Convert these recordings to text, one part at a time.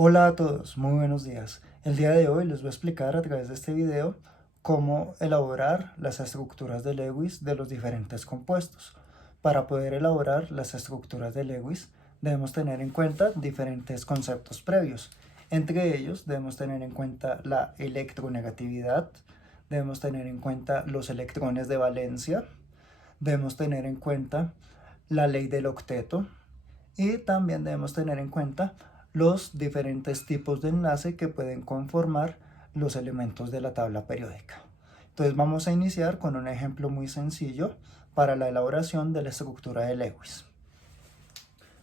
Hola a todos, muy buenos días. El día de hoy les voy a explicar a través de este video cómo elaborar las estructuras de Lewis de los diferentes compuestos. Para poder elaborar las estructuras de Lewis debemos tener en cuenta diferentes conceptos previos. Entre ellos debemos tener en cuenta la electronegatividad, debemos tener en cuenta los electrones de valencia, debemos tener en cuenta la ley del octeto y también debemos tener en cuenta los diferentes tipos de enlace que pueden conformar los elementos de la tabla periódica. Entonces vamos a iniciar con un ejemplo muy sencillo para la elaboración de la estructura de Lewis.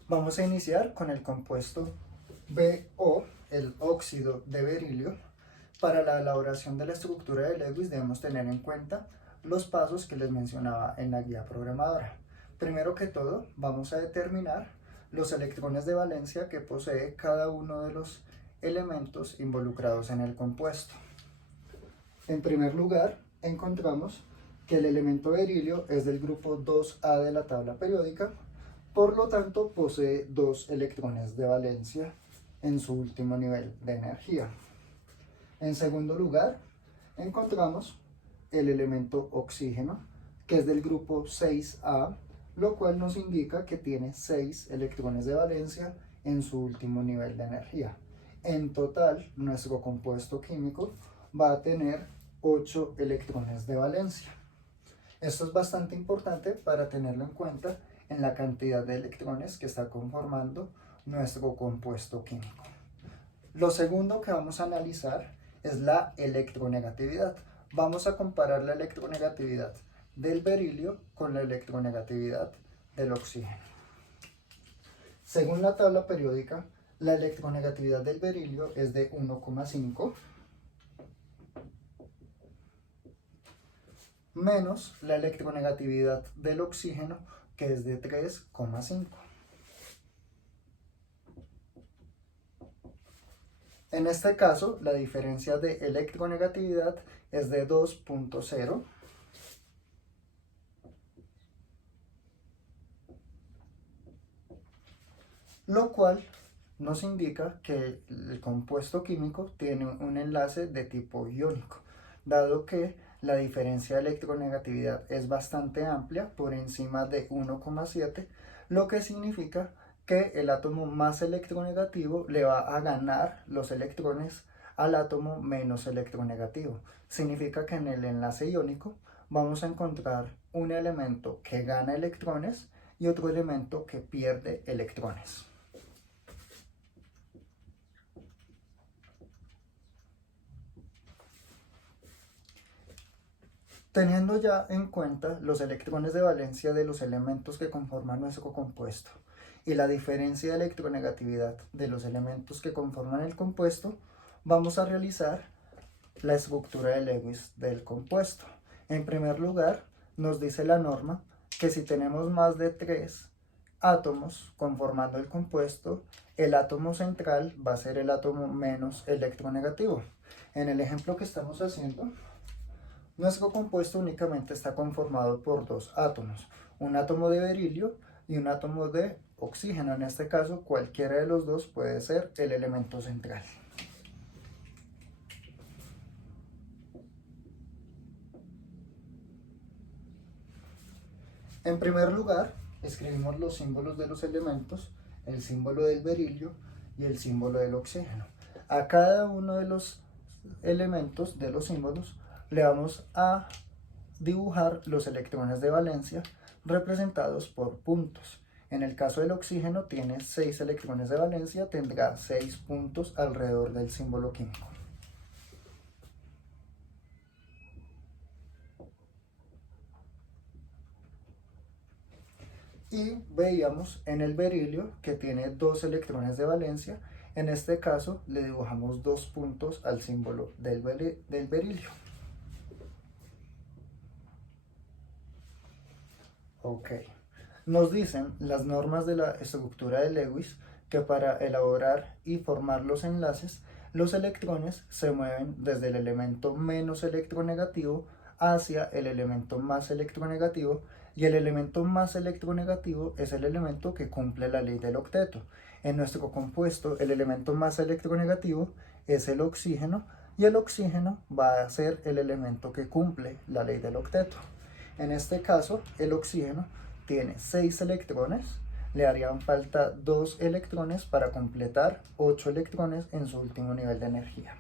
Vamos a iniciar con el compuesto BO, el óxido de berilio. Para la elaboración de la estructura de Lewis debemos tener en cuenta los pasos que les mencionaba en la guía programadora. Primero que todo, vamos a determinar los electrones de valencia que posee cada uno de los elementos involucrados en el compuesto. En primer lugar, encontramos que el elemento berilio es del grupo 2A de la tabla periódica, por lo tanto posee 2 electrones de valencia en su último nivel de energía. En segundo lugar, encontramos el elemento oxígeno, que es del grupo 6A, lo cual nos indica que tiene 6 electrones de valencia en su último nivel de energía. En total, nuestro compuesto químico va a tener 8 electrones de valencia. Esto es bastante importante para tenerlo en cuenta en la cantidad de electrones que está conformando nuestro compuesto químico. Lo segundo que vamos a analizar es la electronegatividad. Vamos a comparar la electronegatividad del berilio con la electronegatividad del oxígeno. Según la tabla periódica, la electronegatividad del berilio es de 1,5 menos la electronegatividad del oxígeno, que es de 3,5. En este caso, la diferencia de electronegatividad es de 2,0, lo cual nos indica que el compuesto químico tiene un enlace de tipo iónico, dado que la diferencia de electronegatividad es bastante amplia, por encima de 1,7, lo que significa que el átomo más electronegativo le va a ganar los electrones al átomo menos electronegativo. Significa que en el enlace iónico vamos a encontrar un elemento que gana electrones y otro elemento que pierde electrones. Teniendo ya en cuenta los electrones de valencia de los elementos que conforman nuestro compuesto y la diferencia de electronegatividad de los elementos que conforman el compuesto, vamos a realizar la estructura de Lewis del compuesto. En primer lugar, nos dice la norma que si tenemos más de 3 átomos conformando el compuesto, el átomo central va a ser el átomo menos electronegativo. En el ejemplo que estamos haciendo, nuestro compuesto únicamente está conformado por 2 átomos, un átomo de berilio y un átomo de oxígeno. En este caso, cualquiera de los dos puede ser el elemento central. En primer lugar, escribimos los símbolos de los elementos, el símbolo del berilio y el símbolo del oxígeno. A cada uno de los elementos de los símbolos le vamos a dibujar los electrones de valencia representados por puntos. En el caso del oxígeno tiene 6 electrones de valencia, tendrá 6 puntos alrededor del símbolo químico. Y veíamos en el berilio que tiene 2 electrones de valencia. En este caso le dibujamos 2 puntos al símbolo del berilio. Ok. Nos dicen las normas de la estructura de Lewis que para elaborar y formar los enlaces, los electrones se mueven desde el elemento menos electronegativo hacia el elemento más electronegativo y el elemento más electronegativo es el elemento que cumple la ley del octeto. En nuestro compuesto, el elemento más electronegativo es el oxígeno, y el oxígeno va a ser el elemento que cumple la ley del octeto. En este caso, el oxígeno tiene 6 electrones, le harían falta 2 electrones para completar 8 electrones en su último nivel de energía.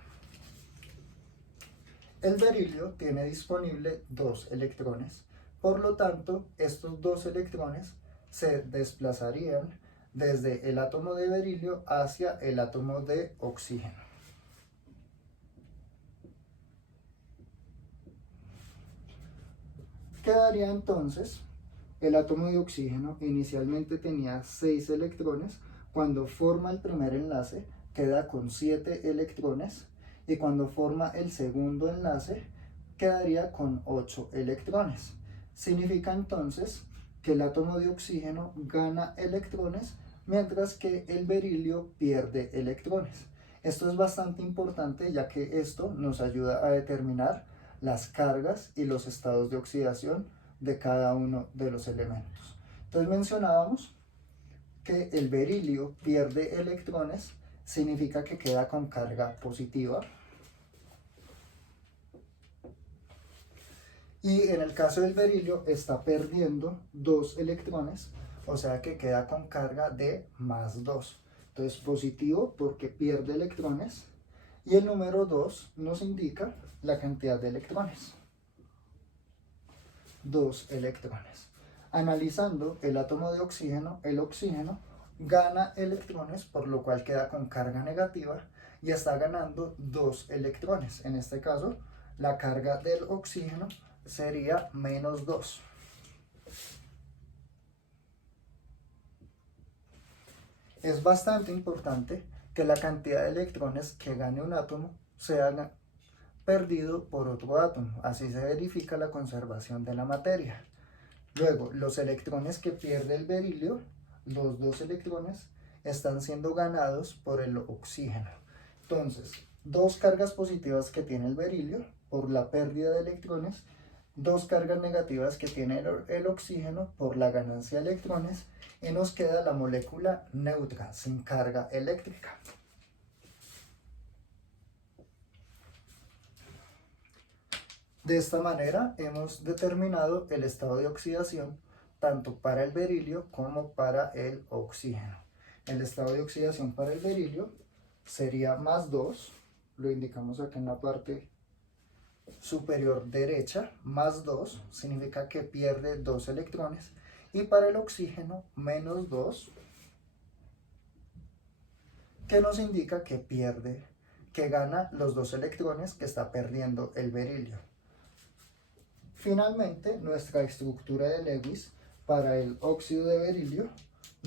El berilio tiene disponible 2 electrones, por lo tanto, estos 2 electrones se desplazarían desde el átomo de berilio hacia el átomo de oxígeno. Quedaría entonces el átomo de oxígeno. Inicialmente tenía 6 electrones, cuando forma el primer enlace queda con 7 electrones, y cuando forma el segundo enlace quedaría con 8 electrones. Significa entonces que el átomo de oxígeno gana electrones, mientras que el berilio pierde electrones. Esto es bastante importante, ya que esto nos ayuda a determinar las cargas y los estados de oxidación de cada uno de los elementos. Entonces mencionábamos que el berilio pierde electrones, significa que queda con carga positiva. Y en el caso del berilio está perdiendo 2 electrones, o sea que queda con carga de +2. Entonces positivo porque pierde electrones, y el número 2 nos indica la cantidad de electrones. 2 electrones. Analizando el átomo de oxígeno, el oxígeno gana electrones, por lo cual queda con carga negativa y está ganando 2 electrones. En este caso, la carga del oxígeno sería -2. Es bastante importante que la cantidad de electrones que gane un átomo sea perdido por otro átomo. Así se verifica la conservación de la materia. Luego, los electrones que pierde el berilio, los 2 electrones, están siendo ganados por el oxígeno. Entonces, 2 cargas positivas que tiene el berilio por la pérdida de electrones, 2 cargas negativas que tiene el oxígeno por la ganancia de electrones, y nos queda la molécula neutra, sin carga eléctrica. De esta manera hemos determinado el estado de oxidación tanto para el berilio como para el oxígeno. El estado de oxidación para el berilio sería +2, lo indicamos acá en la parte superior derecha, +2 significa que pierde 2 electrones, y para el oxígeno -2, que nos indica que gana los 2 electrones que está perdiendo el berilio. Finalmente, nuestra estructura de Lewis para el óxido de berilio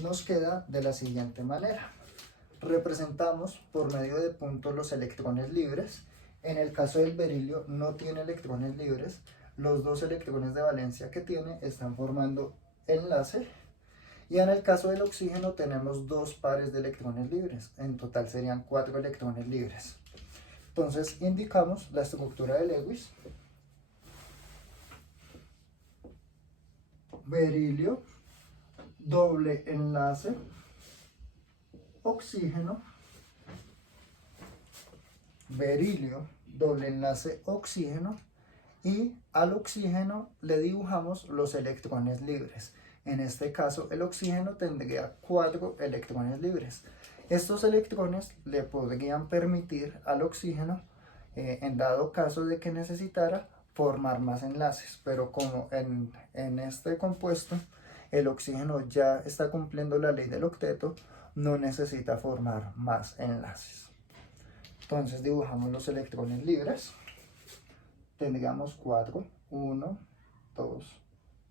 nos queda de la siguiente manera. Representamos por medio de puntos los electrones libres. En el caso del berilio no tiene electrones libres. Los 2 electrones de valencia que tiene están formando enlace. Y en el caso del oxígeno tenemos 2 pares de electrones libres. En total serían 4 electrones libres. Entonces indicamos la estructura de Lewis. Berilio, doble enlace, oxígeno, berilio, doble enlace, oxígeno, y al oxígeno le dibujamos los electrones libres. En este caso, el oxígeno tendría 4 electrones libres. Estos electrones le podrían permitir al oxígeno, en dado caso de que necesitara, formar más enlaces, pero como en este compuesto el oxígeno ya está cumpliendo la ley del octeto, no necesita formar más enlaces. Entonces dibujamos los electrones libres. Tendríamos 4, 1, 2,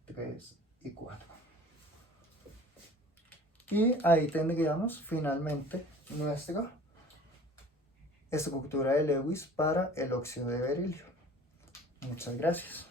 3 y 4. Y ahí tendríamos finalmente nuestra estructura de Lewis para el óxido de berilio. Muchas gracias.